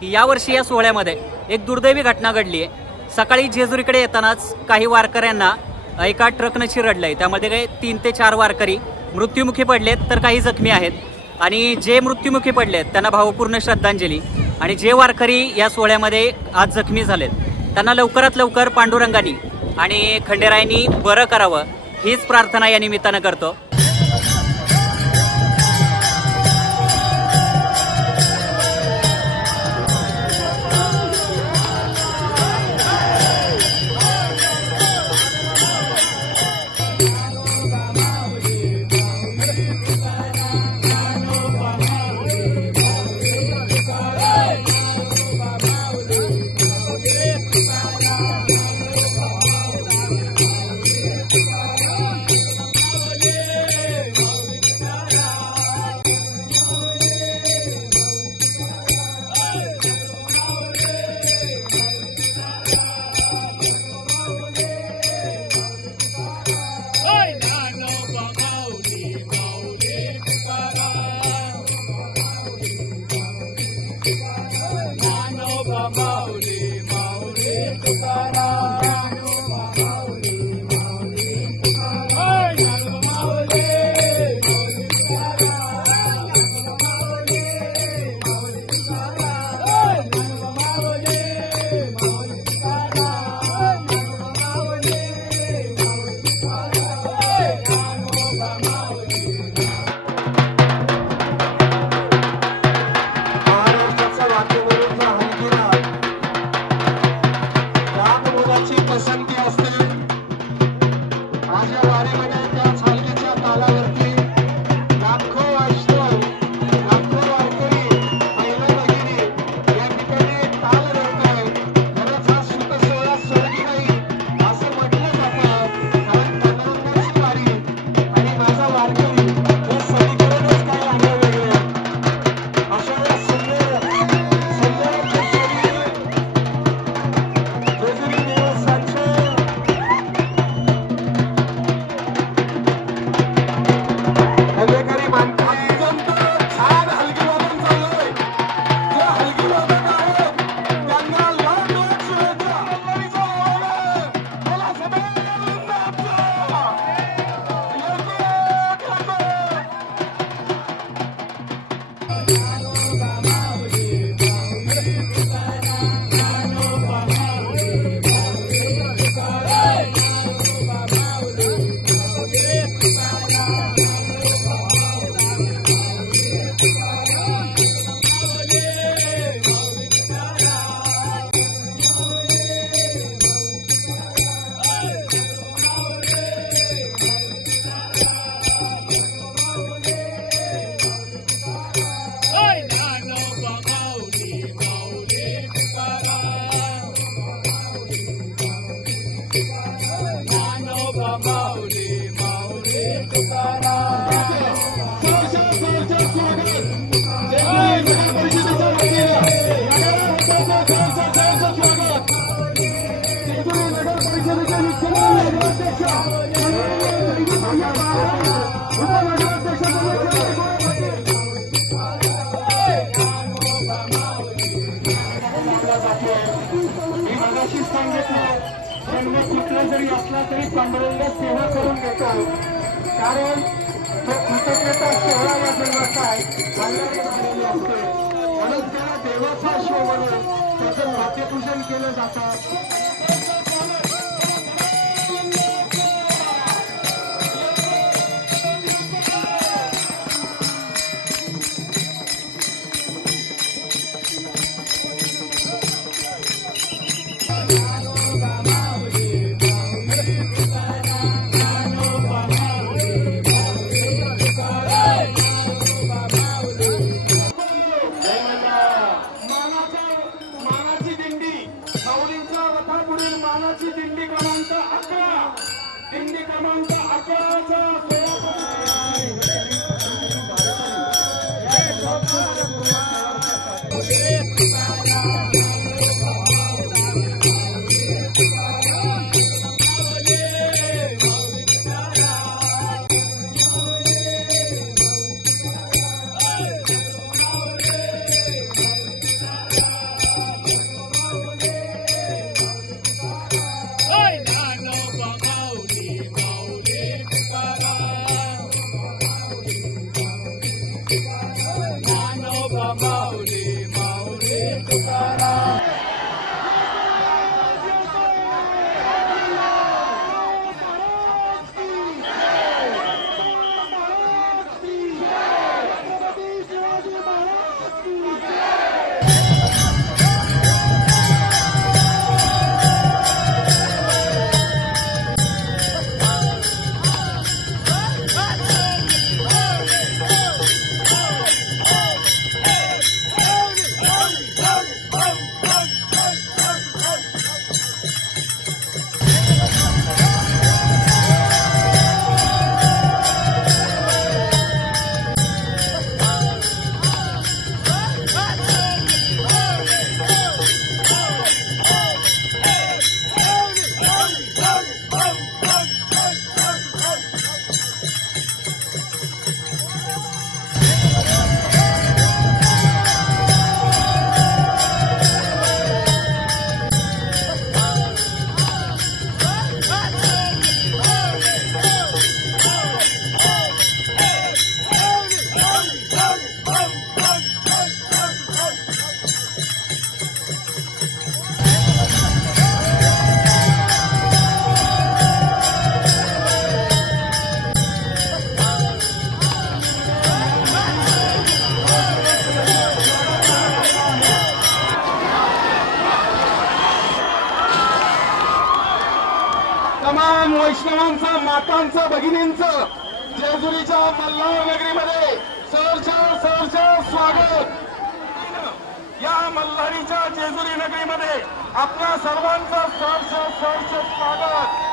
की यावर्षी या सोहळ्यामध्ये एक दुर्दैवी घटना घडली आहे। सकाळी जेजुरीकडे येतानाच काही वारकऱ्यांना एका ट्रकनं चिरडलं आहे। त्यामध्ये काही 3 ते 4 वारकरी मृत्युमुखी पडलेत तर काही जखमी आहेत। आणि जे मृत्युमुखी पडलेत त्यांना भावपूर्ण श्रद्धांजली, आणि जे वारकरी या सोहळ्यामध्ये आज जखमी झालेत त्यांना लवकरात लवकर पांडुरंगानी आणि खंडेरायांनी बरं करावं हीच प्रार्थना या निमित्तानं करतो। कुठला जरी असला तरी पांडुरंग सेवा करून घेतो, कारण तो कृतज्ञता सोहळा या जन्माचा झालेली असते, म्हणून त्याला देवाचा शो म्हणून त्याचं नाट्यपूजन केलं जातं। मानाची दिंडी क्रमांक 11, दिंडी क्रमांक 11चा बंधूंचं, मातांचं, भगिनींचं जेजुरीच्या मल्हार नगरीमध्ये सहर्ष स्वागत. या मल्हारीच्या जेजुरी नगरीमध्ये आपल्या सर्वांचं सहर्ष स्वागत.